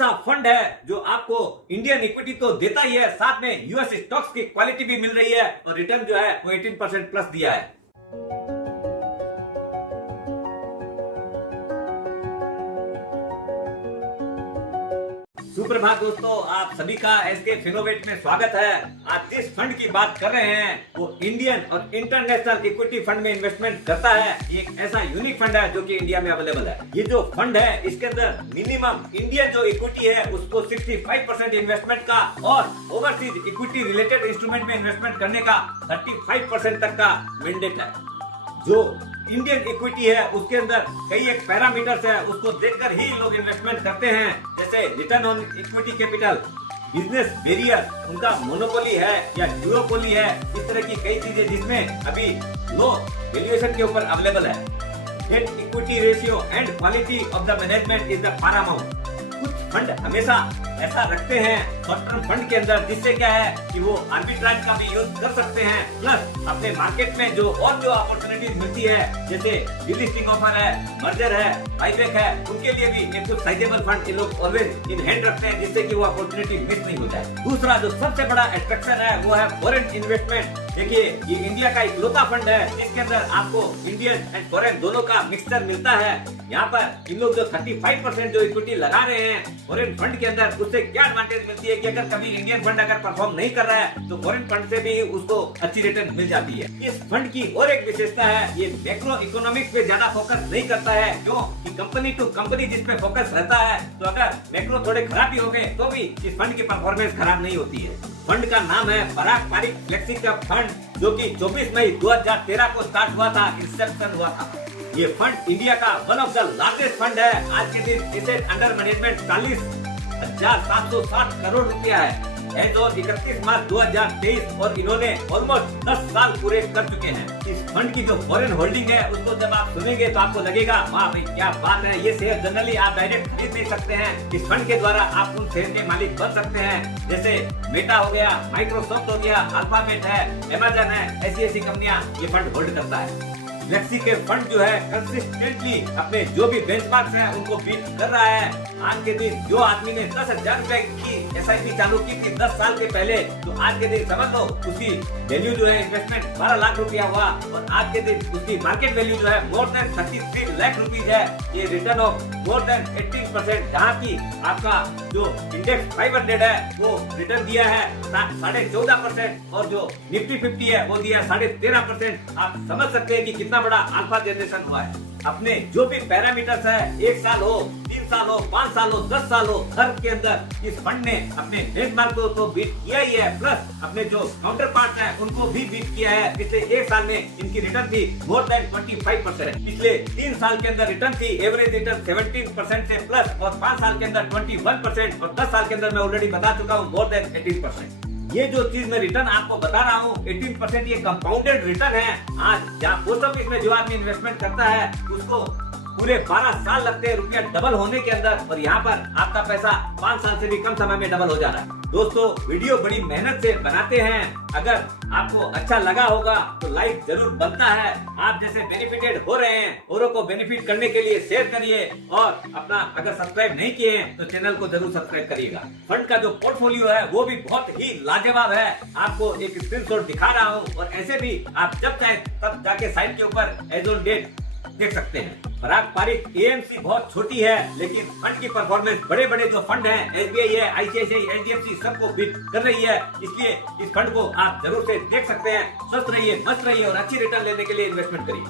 सा फंड है जो आपको इंडियन इक्विटी तो देता ही है, साथ में यूएस स्टॉक्स की क्वालिटी भी मिल रही है और रिटर्न जो है वो 18% प्लस दिया है। सुप्रभात दोस्तों, आप सभी का एसके फिनोवेट में स्वागत है। आज जिस फंड की बात कर रहे हैं वो इंडियन और इंटरनेशनल इक्विटी फंड में इन्वेस्टमेंट करता है। ये एक ऐसा यूनिक फंड है जो कि इंडिया में अवेलेबल है। ये जो फंड है इसके अंदर मिनिमम इंडियन जो इक्विटी है उसको 65% इन्वेस्टमेंट का और ओवरसीज इक्विटी रिलेटेड इंस्ट्रूमेंट में इन्वेस्टमेंट करने का 35% तक का मैंडेट है। जो इंडियन इक्विटी है उसके अंदर कई एक पैरामीटर्स है, उसको देखकर ही लोग इन्वेस्टमेंट करते हैं, जैसे return on equity capital, business barrier, उनका मोनोपोली है या ड्यूओपोली है, इस तरह की कई चीजें जिसमें अभी लो वैल्यूएशन के ऊपर अवेलेबल है। Debt equity ratio and quality of the management is the Paramount. कुछ फंड हमेशा ऐसा रखते हैं शॉर्ट टर्म फंड के अंदर, जिससे क्या है कि वो आर्बिट्राज का भी यूज कर सकते हैं, प्लस अपने मार्केट में जो अपॉर्चुनिटीज मिलती है, जैसे डिलिस्टिंग ऑफर है, मर्जर है, बाईबैक है, उनके लिए भी एक कुछ साइजेबल फंड ये लोग ऑलवेज इन हैंड रखते हैं, जिससे कि वो अपॉर्चुनिटी मिस नहीं हो जाए। दूसरा जो सबसे बड़ा एट्रैक्शन है वो है फॉरेन इन्वेस्टमेंट। देखिए, ये इंडिया का इकलौता फंड है जिसके अंदर आपको इंडियन एंड फॉरेन दोनों का मिक्सचर मिलता है। यहाँ पर इन लोग जो 35% जो इक्विटी लगा रहे हैं फॉरेन फंड के अंदर, उससे क्या एडवांटेज मिलती है कि अगर कभी इंडियन फंड अगर परफॉर्म नहीं कर रहा है तो फॉरेन फंड से भी उसको अच्छी रिटर्न मिल जाती है। इस फंड की और एक विशेषता है, ये मैक्रो इकोनॉमिक्स पे ज्यादा फोकस नहीं करता है, क्यों कि कंपनी टू कंपनी जिस पे फोकस रहता है, तो अगर मैक्रो थोड़े खराब भी हो गए तो भी इस फंड की परफॉर्मेंस खराब नहीं होती है। फंड का नाम है पराग पारिक फ्लेक्सी कैप फंड, जो कि 24 मई 2013 को स्टार्ट हुआ था, इंसेप्शन हुआ था। ये फंड इंडिया का one of the largest fund है। आज के दिन एसेट अंडर मैनेजमेंट 40,760 करोड़ रुपया है एज ऑन 31 मार्च 2023 और इन्होंने ऑलमोस्ट 10 साल पूरे कर चुके हैं। इस फंड की जो फॉरेन होल्डिंग है उसको जब आप सुनेंगे तो आपको लगेगा वाह भाई क्या बात है, ये शेयर जनरली आप डायरेक्ट खरीद नहीं सकते हैं। इस फंड के द्वारा आप उन शेयर के मालिक बन सकते हैं, जैसे मेटा हो गया, माइक्रोसॉफ्ट हो गया, अल्फाबेट है, अमेजन है, ऐसी कंपनियां ये फंड होल्ड करता है। फ्लेक्सी के फंड जो है कंसिस्टेंटली अपने जो भी बेंचमार्क्स हैं उनको बीट कर रहा है। आज के दिन जो आदमी ने 10,000 रुपए की एसआईपी चालू की थी 10 साल के पहले, तो आज के दिन समझ लो उसकी वैल्यू जो है इन्वेस्टमेंट 12 लाख रुपया हुआ और आज के दिन उसकी मार्केट वैल्यू जो है मोर देन 33 लाख रुपीज है। ये रिटर्न ऑफ मोर देन 18%, जहाँ की आपका जो इंडेक्स 500 है वो रिटर्न दिया है 14.5% और जो निफ्टी 50 है वो दिया 13.5%। आप समझ सकते हैं कि कितना बड़ा अल्फा जनरेशन हुआ है। अपने जो भी पैरामीटर्स है, 1 साल हो, 3 साल हो, 5 साल हो, 10 साल हो, हर के अंदर इस फंड ने अपने बेंचमार्क को तो बीट किया ही है, प्लस अपने जो काउंटर पार्ट है उनको भी बीट किया है। पिछले 1 साल में इनकी रिटर्न थी मोर देन 25%। पिछले 3 साल के अंदर रिटर्न थी एवरेज रिटर्न 17% से प्लस, और 5 साल के अंदर 21% और 10 साल के अंदर मैं ऑलरेडी बता चुका हूँ मोर देन 18%। ये जो चीज मैं रिटर्न आपको बता रहा हूँ 18% ये कंपाउंडेड रिटर्न है। आज जहाँ पोस्ट ऑफिस में जो आदमी इन्वेस्टमेंट करता है उसको पूरे 12 साल लगते हैं रुपया डबल होने के अंदर, और यहाँ पर आपका पैसा 5 साल से भी कम समय में डबल हो जा रहा है। दोस्तों, वीडियो बड़ी मेहनत से बनाते हैं, अगर आपको अच्छा लगा होगा तो लाइक जरूर बनता है। आप जैसे बेनिफिटेड हो रहे हैं, औरों को बेनिफिट करने के लिए शेयर करिए, और अपना अगर सब्सक्राइब नहीं किए हैं तो चैनल को जरूर सब्सक्राइब करिएगा। फंड का जो पोर्टफोलियो है वो भी बहुत ही लाजवाब है, आपको एक स्क्रीनशॉट दिखा रहा हूँ, और ऐसे भी आप जब चाहे तब जाके साइट के ऊपर एज ऑन डेट देख सकते हैं। पराग पारिक एएमसी बहुत छोटी है, लेकिन फंड की परफॉर्मेंस बड़े बड़े जो फंड हैं, एसबीआई है, आईसीआईसीआई, एचडीएफसी सबको बीट कर रही है। इसलिए इस फंड को आप जरूर से देख सकते हैं। स्वस्थ रहिए, मस्त रहिए और अच्छी रिटर्न लेने के लिए इन्वेस्टमेंट करिए।